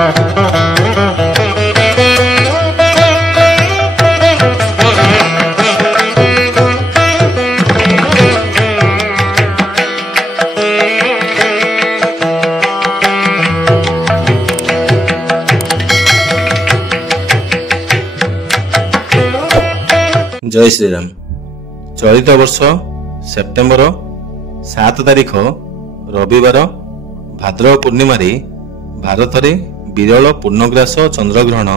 जय श्रीराम। चलित वर्ष सेप्टेम्बर 7 तारिख रविवार भाद्रव पूर्णिमा भारत में विरल पूर्णग्रास चंद्रग्रहण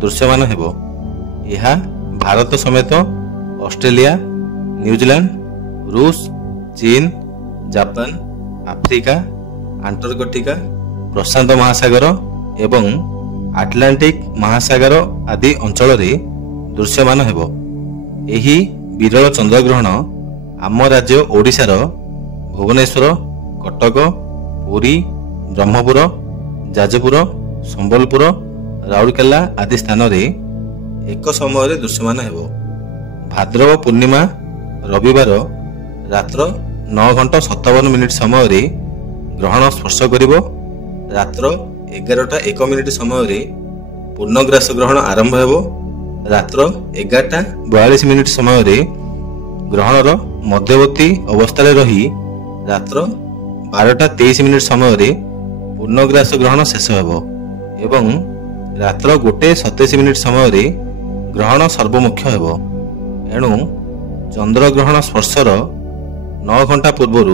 दृश्यमान हेबो। यह भारत समेत ऑस्ट्रेलिया, न्यूजीलैंड, रूस, चीन, जापान, आफ्रिका, आंटार्कटिका, प्रशांत महासागर एवं आटलांटिक महासागर आदि अंचल दृश्यमान हेबो। एही विरल चंद्रग्रहण आम राज्य ओडिशार भुवनेश्वर, कटक, पुरी, ब्रह्मपुर, जाजपुर, संबलपुर, राउरकेला आदि स्थान में एक समय दृश्यमान हेबो। भाद्रव पूर्णिमा रविवार रात्र 9:57 समय ग्रहण स्पर्श करिवो। रात्र 11:01 समय पूर्णग्रास ग्रहण आरंभ हेबो। रात्र 11:42 समय ग्रहणर मध्यवर्ती अवस्था रही रात्र 12:23 समय पूर्णग्रास ग्रहण शेष हेबो एवं रात्र 1:27 समय ग्रहण सर्वमुख्य हेबो। एणु चंद्रग्रहण स्पर्शर 9 घंटा पूर्व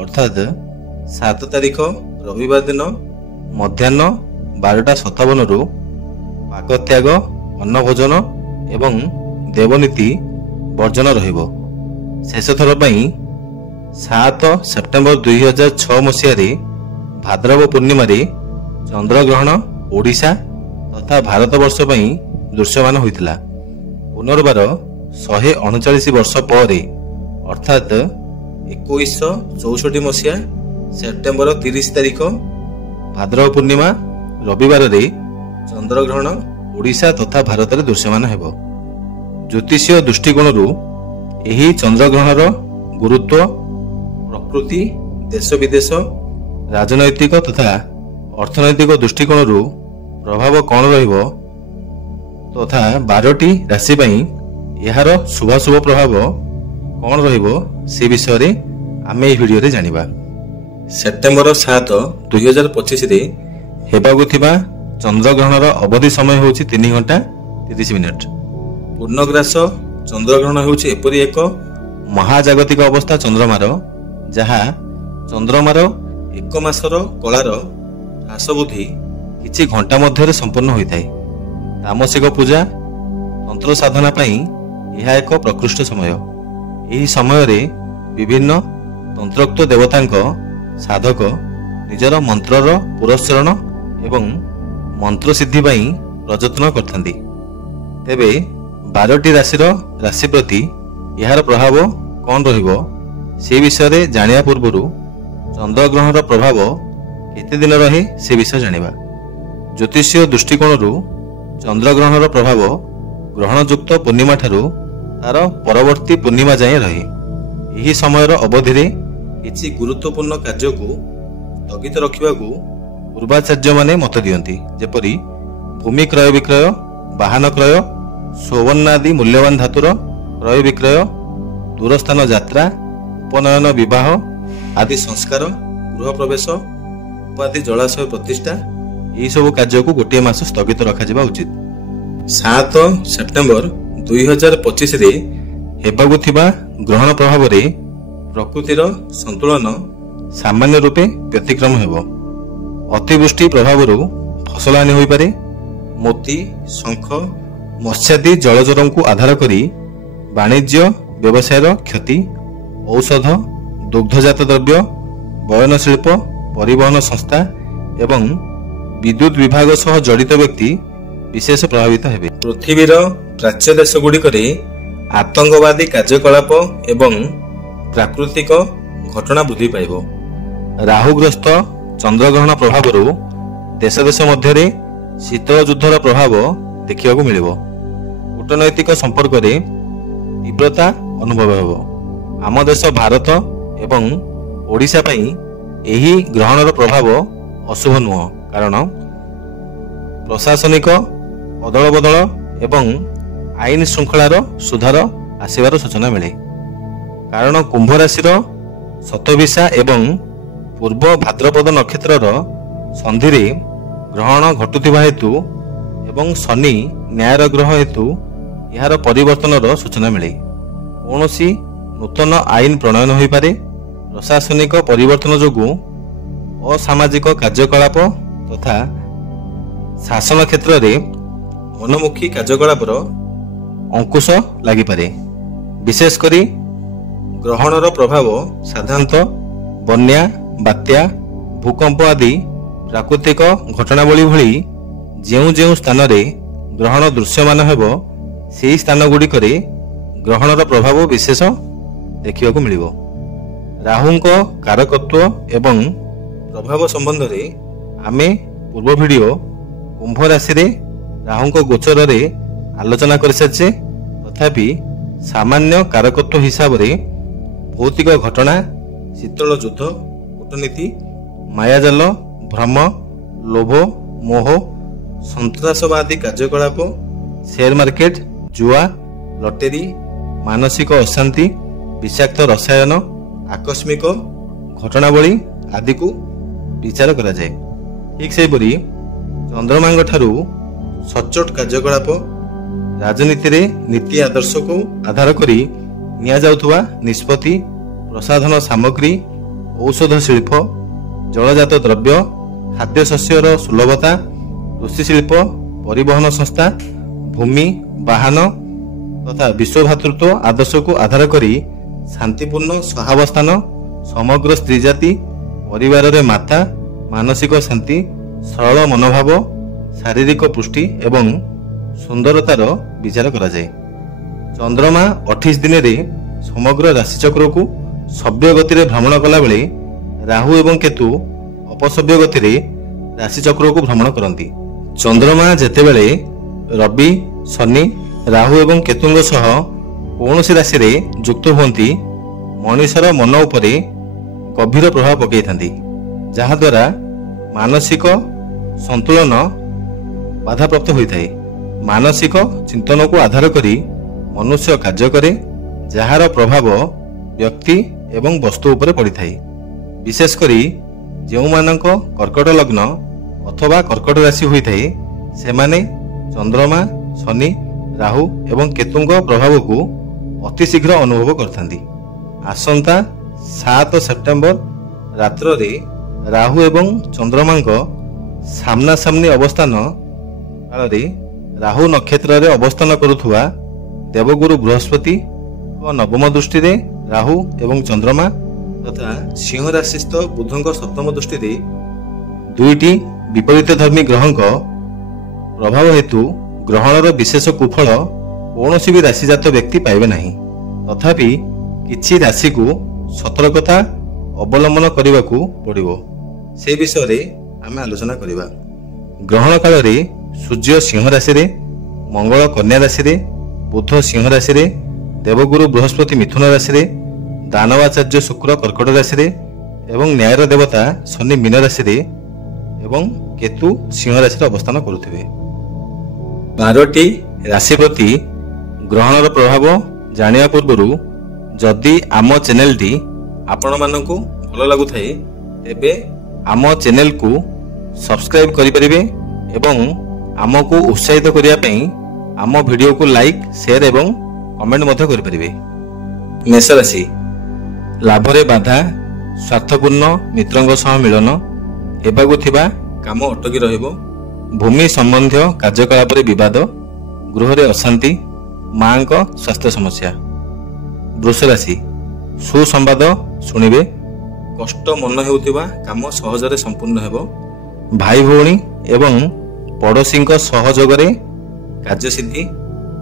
अर्थात 7 तारिख रविवार दिन मध्याह्न 12:57 पाकत्याग, अन्नभोजन एवं देवनीति वर्जन रहिबो। शेष थर पई 7 सेप्टेम्बर 2006 मसीह भाद्रव पूर्णिमा चंद्रग्रहण ओडिशा तथा भारतवर्ष पई दृश्यमान होइतिला। पुनर्बार 139 वर्ष पर अर्थात 1964 मसीहा सेप्टेम्बर 30 तारिख भाद्रव पूर्णिमा रविवार चंद्रग्रहण ओडिशा तथा भारत में दृश्यमान हेबो। ज्योतिषीय दृष्टिकोण एही चंद्रग्रहणर गुरुत्व, प्रकृति, देश विदेश, राजनैतिक तथा अर्थनैतिक दृष्टिकोण प्रभाव कौन रहिबो तथा 12टी राशि पई यार शुभाशुभ प्रभाव कौन रहिबो से विषय रे आमे एही वीडियो रे जानिबा। सेप्टेम्बर 7 2025 रे हेबागु थिबा चंद्रग्रहणर अवधि समय होछि 3 घंटा 30 मिनिट। पूर्णग्रास चंद्रग्रहण होछि एपरि एक महाजागतिक अवस्था चंद्रमार जहा चंद्रमार एक मासर कलार ह्रास बुद्धि किछि घंटा मध्य संपन्न होइथाय। तामसिक पूजा, तंत्र साधना पई यह एक प्रकृष्ट समय। एही समय रे विभिन्न तंत्रोक्त देवतांक साधक निजर मंत्रर पुरस्चरण एवं मंत्र सिद्धि पई प्रयत्न करथांती। तेबे 12टी राशिर राशि प्रति यार प्रभाव कौन रहिबो से विषय रे जानिया पूर्वरु चंद्रग्रहणर प्रभाव केते दिन रहे से विषय जानिबा। ज्योतिषीय दृष्टिकोण चंद्रग्रहणर प्रभाव ग्रहणयुक्त पूर्णिमा ठारू तार परवर्ती पूर्णिमा जाए रहे। यही समयर अवधि रे किछि गुरुत्वपूर्ण कार्य को स्थगित रखिबाकू पूर्वाचार्य माने मत दियंती। जेपरि भूमि क्रय विक्रय, वाहन क्रय, स्वर्ण आदि मूल्यवान धातुर क्रय विक्रय, दूरस्थान यात्रा, उपनयन, विवाह आदि संस्कार, गृह प्रवेश, उपाधि जलाशय प्रतिष्ठा यही सब कार्य को गोटे मास स्थगित रखा उचित। 7 सेप्टेम्बर 2025 रे हेबागु थिबा ग्रहण प्रभाव रे प्रकृतिर संतुलन सामान्य रूपे व्यतिक्रम हेबो। अतिवृष्टि प्रभाव फसल हानि होई पारे। मोती, शंख, मत्स्यादि जलचरों को आधार करी वाणिज्य व्यवसायर क्षति, औषध, दुग्धजात द्रव्य, बयन शिल्प, परिवहन संस्था एवं विद्युत विभाग सह जड़ित व्यक्ति विशेष प्रभावित हेबे। पृथ्वीर प्राच्य देश गुड़िकरे आतंकवादी कार्यकलाप एवं प्राकृतिक घटना वृद्धि पाइबो। राहुग्रस्त चंद्रग्रहण प्रभाव देश देश मध्य शीतल युद्धर प्रभाव देखा मिलिबो। कूटनैतिक संपर्क रे तीव्रता अनुभव हेबो। आम देश भारत एवं ओडिशा पई एही ग्रहणर प्रभाव अशुभ नुह, कारण ପ୍ରଶାସନିକ ଅଦଳ ବଦଳ ଏବଂ ଆଇନ ଶୃଙ୍ଖଳାର ସୁଧାର ଆସିବାର ସୂଚନା ମିଳେ। କାରଣ କୁମ୍ଭ ରାଶିର ଶତଭିସା ଏବଂ ପୂର୍ବ ଭାଦ୍ରପଦ ନକ୍ଷତ୍ରର ସନ୍ଧିରେ ଗ୍ରହଣ ଘଟୁଥିବା ହେତୁ ଏବଂ ଶନି ନ୍ୟାୟର ଗ୍ରହ ହେତୁ ଏହାର ପରିବର୍ତ୍ତନର ସୂଚନା ମିଳେ। କୌଣସି ନୂତନ ଆଇନ ପ୍ରଣୟନ ହୋଇପାରେ। ପ୍ରଶାସନିକ ପରିବର୍ତ୍ତନ ଯୋଗୁଁ ଅସାମାଜିକ କାର୍ଯ୍ୟକଳାପ ତଥା ଶାସନ କ୍ଷେତ୍ରରେ ମନମୁଖୀ କାର୍ଯ୍ୟକଳାପର ଅଙ୍କୁଶ ଲାଗିପାରେ। ବିଶେଷ କରି ଗ୍ରହଣର ପ୍ରଭାବ ସାଧାରଣତଃ ବନ୍ୟା, ବାତ୍ୟା, ଭୂକମ୍ପ ଆଦି ପ୍ରାକୃତିକ ଘଟଣାବଳୀ ଭଳି ଯେଉଁ ଯେଉଁ ସ୍ଥାନରେ ଗ୍ରହଣ ଦୃଶ୍ୟମାନ ହେବ ସେହି ସ୍ଥାନ ଗୁଡ଼ିକରେ ଗ୍ରହଣର ପ୍ରଭାବ ବିଶେଷ ଦେଖିବାକୁ ମିଳିବ। ରାହୁଙ୍କ କାରକତ୍ୱ ଏବଂ ପ୍ରଭାବ ସମ୍ବନ୍ଧରେ ଆମେ ପୂର୍ବ ଭିଡ଼ିଓ କୁମ୍ଭ ରାଶିରେ ରାହୁଙ୍କ ଗୋଚରରେ ଆଲୋଚନା କରିସାରିଛେ। ତଥାପି ସାମାନ୍ୟ କାରକତ୍ୱ ହିସାବରେ ଭୌତିକ ଘଟଣା, ଶୀତଳ ଯୁଦ୍ଧ, କୂଟନୀତି, ମାୟାଜାଲ, ଭ୍ରମ, ଲୋଭ, ମୋହ, ସନ୍ତ୍ରାସବାଦୀ କାର୍ଯ୍ୟକଳାପ, ସେୟାର ମାର୍କେଟ, ଜୁଆ, ଲଟେରୀ, ମାନସିକ ଅଶାନ୍ତି, ବିଷାକ୍ତ ରସାୟନ, ଆକସ୍ମିକ ଘଟଣାବଳୀ ଆଦିକୁ ବିଚାର କରାଯାଏ। ଠିକ୍ ସେହିପରି ଚନ୍ଦ୍ରମାଙ୍କ ଠାରୁ ସଚ୍ଚୋଟ କାର୍ଯ୍ୟକଳାପ, ରାଜନୀତିରେ ନୀତି ଆଦର୍ଶକୁ ଆଧାର କରି ନିଆଯାଉଥିବା ନିଷ୍ପତ୍ତି, ପ୍ରସାଧନ ସାମଗ୍ରୀ, ଔଷଧ ଶିଳ୍ପ, ଜଳଜାତ ଦ୍ରବ୍ୟ, ଖାଦ୍ୟଶସ୍ୟର ସୁଲଭତା, କୃଷି ଶିଳ୍ପ, ପରିବହନ ସଂସ୍ଥା, ଭୂମି, ବାହନ ତଥା ବିଶ୍ୱଭାତୃତ୍ୱ ଆଦର୍ଶକୁ ଆଧାର କରି ଶାନ୍ତିପୂର୍ଣ୍ଣ ସହାବସ୍ଥାନ, ସମଗ୍ର ସ୍ତ୍ରୀ ଜାତି, ପରିବାରରେ ମାତା, ମାନସିକ ଶାନ୍ତି, ସରଳ ମନୋଭାବ, ଶାରୀରିକ ପୁଷ୍ଟି ଏବଂ ସୁନ୍ଦରତାର ବିଚାର କରାଯାଏ। ଚନ୍ଦ୍ରମା 28 ଦିନରେ ସମଗ୍ର ରାଶିଚକ୍ରକୁ ସଭ୍ୟ ଗତିରେ ଭ୍ରମଣ କଲାବେଳେ ରାହୁ ଏବଂ କେତୁ ଅପସଭ୍ୟ ଗତିରେ ରାଶିଚକ୍ରକୁ ଭ୍ରମଣ କରନ୍ତି। ଚନ୍ଦ୍ରମା ଯେତେବେଳେ ରବି, ଶନି, ରାହୁ ଏବଂ କେତୁଙ୍କ ସହ କୌଣସି ରାଶିରେ ଯୁକ୍ତ ହୁଅନ୍ତି ମଣିଷର ମନ ଉପରେ ଗଭୀର ପ୍ରଭାବ ପକାଇଥାନ୍ତି, ଯାହାଦ୍ୱାରା ମାନସିକ ସନ୍ତୁଳନ ବାଧାପ୍ରାପ୍ତ ହୋଇଥାଏ। ମାନସିକ ଚିନ୍ତନକୁ ଆଧାର କରି ମନୁଷ୍ୟ କାର୍ଯ୍ୟ କରେ, ଯାହାର ପ୍ରଭାବ ବ୍ୟକ୍ତି ଏବଂ ବସ୍ତୁ ଉପରେ ପଡ଼ିଥାଏ। ବିଶେଷ କରି ଯେଉଁମାନଙ୍କ କର୍କଟ ଲଗ୍ନ ଅଥବା କର୍କଟ ରାଶି ହୋଇଥାଏ ସେମାନେ ଚନ୍ଦ୍ରମା, ଶନି, ରାହୁ ଏବଂ କେତୁଙ୍କ ପ୍ରଭାବକୁ ଅତି ଶୀଘ୍ର ଅନୁଭବ କରିଥାନ୍ତି। ଆସନ୍ତା 7 ସେପ୍ଟେମ୍ବର ରାତ୍ରରେ ରାହୁ ଏବଂ ଚନ୍ଦ୍ରମାଙ୍କ ସାମ୍ନାସାମ୍ନି ଅବସ୍ଥାନ କାଳରେ ରାହୁ ନକ୍ଷତ୍ରରେ ଅବସ୍ଥାନ କରୁଥିବା ଦେବଗୁରୁ ବୃହସ୍ପତିଙ୍କ ନବମ ଦୃଷ୍ଟିରେ ରାହୁ ଏବଂ ଚନ୍ଦ୍ରମା ତଥା ସିଂହ ରାଶିସ୍ଥ ବୁଧଙ୍କ ସପ୍ତମ ଦୃଷ୍ଟିରେ ଦୁଇଟି ବିପରୀତ ଧର୍ମୀ ଗ୍ରହଙ୍କ ପ୍ରଭାବ ହେତୁ ଗ୍ରହଣର ବିଶେଷ କୁଫଳ କୌଣସି ବି ରାଶିଜାତ ବ୍ୟକ୍ତି ପାଇବେ ନାହିଁ। ତଥାପି କିଛି ରାଶିକୁ ସତର୍କତା ଅବଲମ୍ବନ କରିବାକୁ ପଡ଼ିବ। ସେ ବିଷୟରେ ଆମେ ଆଲୋଚନା କରିବା। ଗ୍ରହଣ କାଳରେ ସୂର୍ଯ୍ୟ ସିଂହ ରାଶିରେ, ମଙ୍ଗଳ କନ୍ୟା ରାଶିରେ, ବୁଧ ସିଂହ ରାଶିରେ, ଦେବଗୁରୁ ବୃହସ୍ପତି ମିଥୁନ ରାଶିରେ, ଦାନବାଚାର୍ଯ୍ୟ ଶୁକ୍ର କର୍କଟ ରାଶିରେ ଏବଂ ନ୍ୟାୟର ଦେବତା ଶନି ମୀନ ରାଶିରେ ଏବଂ କେତୁ ସିଂହ ରାଶିରେ ଅବସ୍ଥାନ କରୁଥିବେ। 12ଟି ରାଶି ପ୍ରତି ଗ୍ରହଣର ପ୍ରଭାବ ଜାଣିବା ପୂର୍ବରୁ ଯଦି ଆମ ଚ୍ୟାନେଲଟି ଆପଣମାନଙ୍କୁ ଭଲ ଲାଗୁଥାଏ ତେବେ ଆମ ଚ୍ୟାନେଲକୁ ସବସ୍କ୍ରାଇବ୍ କରିପାରିବେ ଏବଂ ଆମକୁ ଉତ୍ସାହିତ କରିବା ପାଇଁ ଆମ ଭିଡ଼ିଓକୁ ଲାଇକ୍, ସେୟାର ଏବଂ କମେଣ୍ଟ ମଧ୍ୟ କରିପାରିବେ। ମେଷ ରାଶି, ଲାଭରେ ବାଧା, ସ୍ୱାର୍ଥପୂର୍ଣ୍ଣ ମିତ୍ରଙ୍କ ସହ ମିଳନ, ହେବାକୁ ଥିବା କାମ ଅଟକି ରହିବ, ଭୂମି ସମ୍ବନ୍ଧୀୟ କାର୍ଯ୍ୟକଳାପରେ ବିବାଦ, ଗୃହରେ ଅଶାନ୍ତି, ମାଙ୍କ ସ୍ୱାସ୍ଥ୍ୟ ସମସ୍ୟା। ବୃଷ ରାଶି, ସୁସମ୍ବାଦ ଶୁଣିବେ, କଷ୍ଟ ମନ ହେଉଥିବା କାମ ସହଜରେ ସମ୍ପୂର୍ଣ୍ଣ ହେବ, ଭାଇ ଭଉଣୀ ଏବଂ ପଡ଼ୋଶୀଙ୍କ ସହଯୋଗରେ କାର୍ଯ୍ୟସିଦ୍ଧି,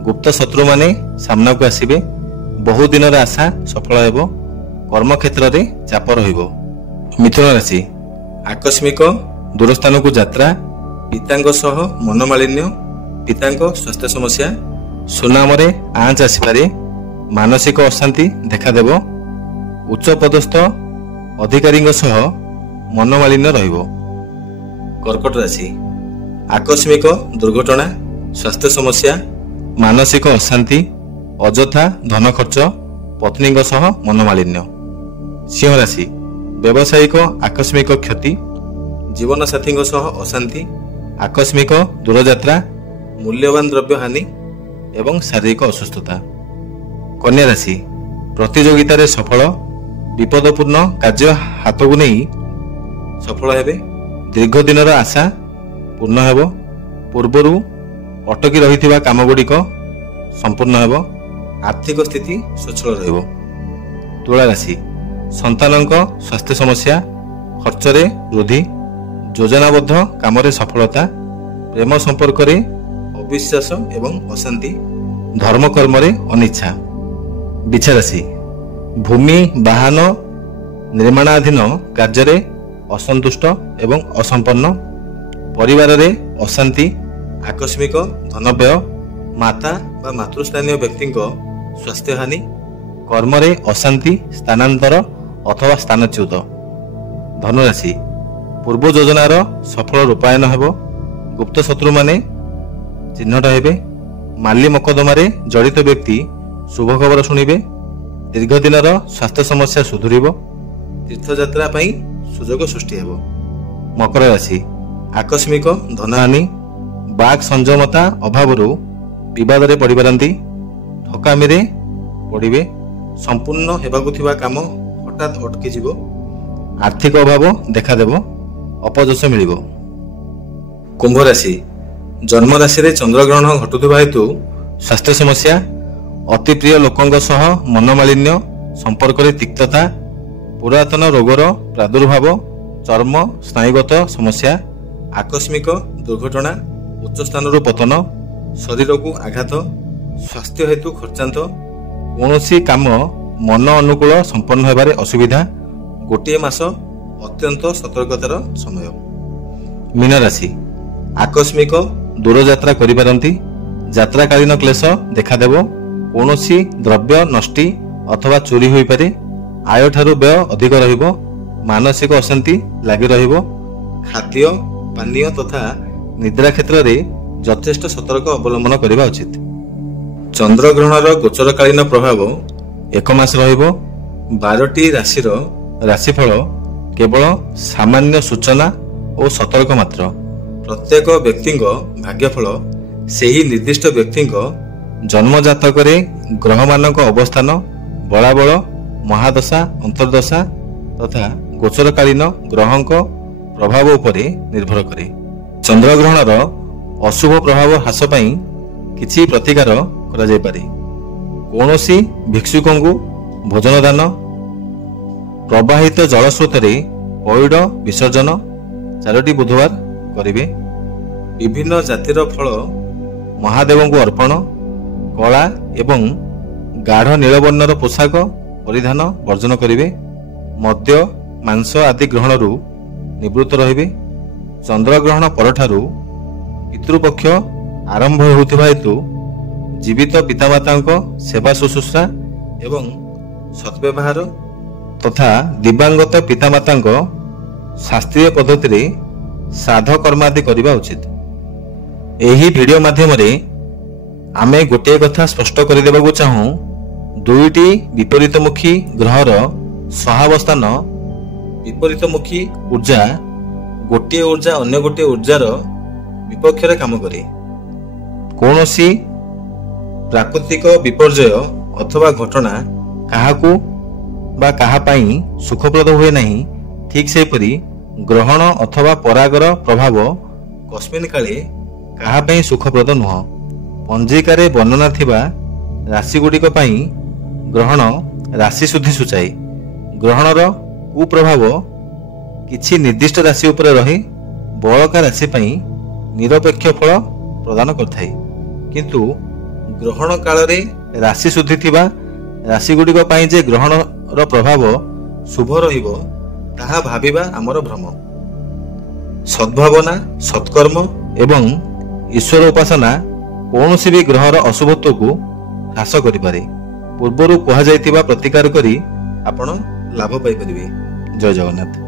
ଗୁପ୍ତ ଶତ୍ରୁମାନେ ସାମ୍ନାକୁ ଆସିବେ, ବହୁଦିନର ଆଶା ସଫଳ ହେବ, କର୍ମକ୍ଷେତ୍ରରେ ଚାପ ରହିବ। ମିଥୁନ ରାଶି, ଆକସ୍ମିକ ଦୂରସ୍ଥାନକୁ ଯାତ୍ରା, ପିତାଙ୍କ ସହ ମନମାଳିନ୍ୟ, ପିତାଙ୍କ ସ୍ୱାସ୍ଥ୍ୟ ସମସ୍ୟା, ସୁନାମରେ ଆଞ୍ଚ ଆସିପାରେ, ମାନସିକ ଅଶାନ୍ତି ଦେଖାଦେବ, ଉଚ୍ଚପଦସ୍ଥ ଅଧିକାରୀଙ୍କ ସହ ମନମାଳିନ୍ୟ ରହିବ। କର୍କଟ ରାଶି, आकस्मिक दुर्घटना, स्वास्थ्य समस्या, मानसिक अशांति, अजथा धन खर्च, पत्नी सह मनमालिन्य। सिंह राशि व्यावसायिक आकस्मिक क्षति, जीवन साथी सह अशांति, आकस्मिक दूरयात्रा, मूल्यवान द्रव्य हानि एवं शारीरिक असुस्थता। कन्या राशि प्रतियोगिता रे सफल, विपदपूर्ण कार्य हाथ को नहीं सफल हेबे, दीर्घ दिनर आशा पूर्ण हेबो, पूर्वरु अटकी रहिथिबा काम गुड़िक संपूर्ण हेबो, आर्थिक स्थिति सचल रहइबो। तुला राशि संतानक स्वास्थ्य समस्या, खर्च रे वृद्धि, योजनाबद्ध काम रे सफलता, प्रेम संपर्क रे अविश्वास एवं अशांति, धर्म कर्म रे अनिच्छा। बिछा राशि भूमि वाहन निर्माणाधीन कार्य रे असंतुष्ट एवं असंपन्न, परिवार रे अशांति, आकस्मिक धनव्यय, माता व मातृस्थानीय व्यक्ति स्वास्थ्य हानि, कर्म रे अशांति, स्थानांतर अथवा स्थानच्युत। धनुराशि पूर्व योजनार सफल रूपायन हेबो, गुप्त शत्रु माने चिन्हट हेबे, माली मकदमा रे जड़ित व्यक्ति शुभ खबर शुणिबे, दीर्घ दिनर स्वास्थ्य समस्या सुधुरिबो, तीर्थयात्रा पई सुजोग सृष्टि हेबो। मकर राशि आकस्मिक धनहानि, बाक संयमता अभावरु विवाद रे पड़ी पारंती, ठकामी रे पड़िबे, संपूर्ण हेबाकु थिबा काम हठात अटकी जिवो, आर्थिक अभाव देखा देबो, अपजस मिलिबो। कुंभ राशि जन्म राशि रे चंद्रग्रहण घटुथिबा हेतु स्वास्थ्य समस्या, अति प्रिय लोकंग सह मनमालिन्य, संपर्क रे तिक्तता, पुरातन रोगर प्रादुर्भाव, चर्म स्नायुगत समस्या, आकस्मिक दुर्घटना, उच्च स्थान पतन, शरीर को आघात, स्वास्थ्य हेतु खर्चांत, कौनसी काम मन अनुकूल संपन्न होबारे असुविधा, गोटे मास अत्यंत सतर्कतार समय। मीन राशि आकस्मिक दूरयात्रा करिपारंती, यात्राकालीन क्लेश देखादेव, कौनसी द्रव्य नष्टि अथवा चोरी होई पारे, आय ठारू व्यय अधिक रहिबो, मानसिक अशांति लागि रहिबो, खाद्य पानीय तथा निद्रा क्षेत्र रे यथेष्ट सतर्क अवलंबन करबा उचित। चंद्रग्रहणर गोचरकालीन प्रभाव एक मास रहिबो। 12टी राशिर राशिफल केवल सामान्य सूचना और सतर्क मात्र। प्रत्येक व्यक्तिंग भाग्यफल सेही निर्दिष्ट व्यक्तिंग जन्म जातक रे ग्रह मानक अवस्थान, बलाबल, महादशा, अंतर्दशा तथा गोचरकालीन ग्रहंक प्रभाव उपरे निर्भर करे। चंद्रग्रहणर अशुभ प्रभाव ह्रास पाई किछि प्रतिकार करा जाय पारे। कौनसी भिक्षुकंकु भोजन दान, प्रवाहित जलस्रोत रे पौड विसर्जन 4टी बुधवार करिवे। विभिन्न जातिर फल महादेव को अर्पण, कला एवं गाढ़ नीलवर्णर पोशाक परिधान वर्जन करिवे। मद्य मांस आदि ग्रहणरू निवृत्त रहिबे। चंद्रग्रहण परठारू पितृपक्ष आरंभ होउथिबा हेतु जीवित पितामातांक सेवा शुश्रूषा एवं सद्व्यवहार तथा दिव्यांगत पितामातांक शास्त्रीय पद्धति रे साध कर्मादि करबा उचित। एही वीडियो माध्यम रे आमे गोटे कथा स्पष्ट कर देबाकू चाहूँ, 2टी विपरीतमुखी ग्रहर सहावस्थान विपरीतमुखी ऊर्जा गोटे ऊर्जा अन्य गोटे ऊर्जार विपक्ष रे काम करे। कौनसी प्राकृतिक विपर्यय अथवा घटना काहाकू बा काहा पाई सुखप्रद हुए नहीं, ठीक सेपरी ग्रहण अथवा परागर प्रभाव कस्मिन काले काहा पाई सुखप्रद नुह। पंजिकारे वर्णना थिबा राशि गुड़िक पाई ग्रहण राशि शुद्धि सूचाए। ग्रहणर कुप्रभाव किछि निर्दिष्ट राशि उपरे रही बळका राशि पाई निरपेक्ष फल प्रदान करथाय, किंतु ग्रहण काल रे राशि शुद्धि थिबा राशि गुड़िक पाई जे ग्रहणर प्रभाव शुभ रहिबो ताहा भाबिबा आमर भ्रम। सद्भावना, सत्कर्म एवं ईश्वर उपासना कौनसी भी ग्रहर अशुभत्व को ह्रास करिपारे। पूर्वरु कहा जायतिबा प्रतिकार करी आपण लाभ पाई परिबे। जय जगन्नाथ।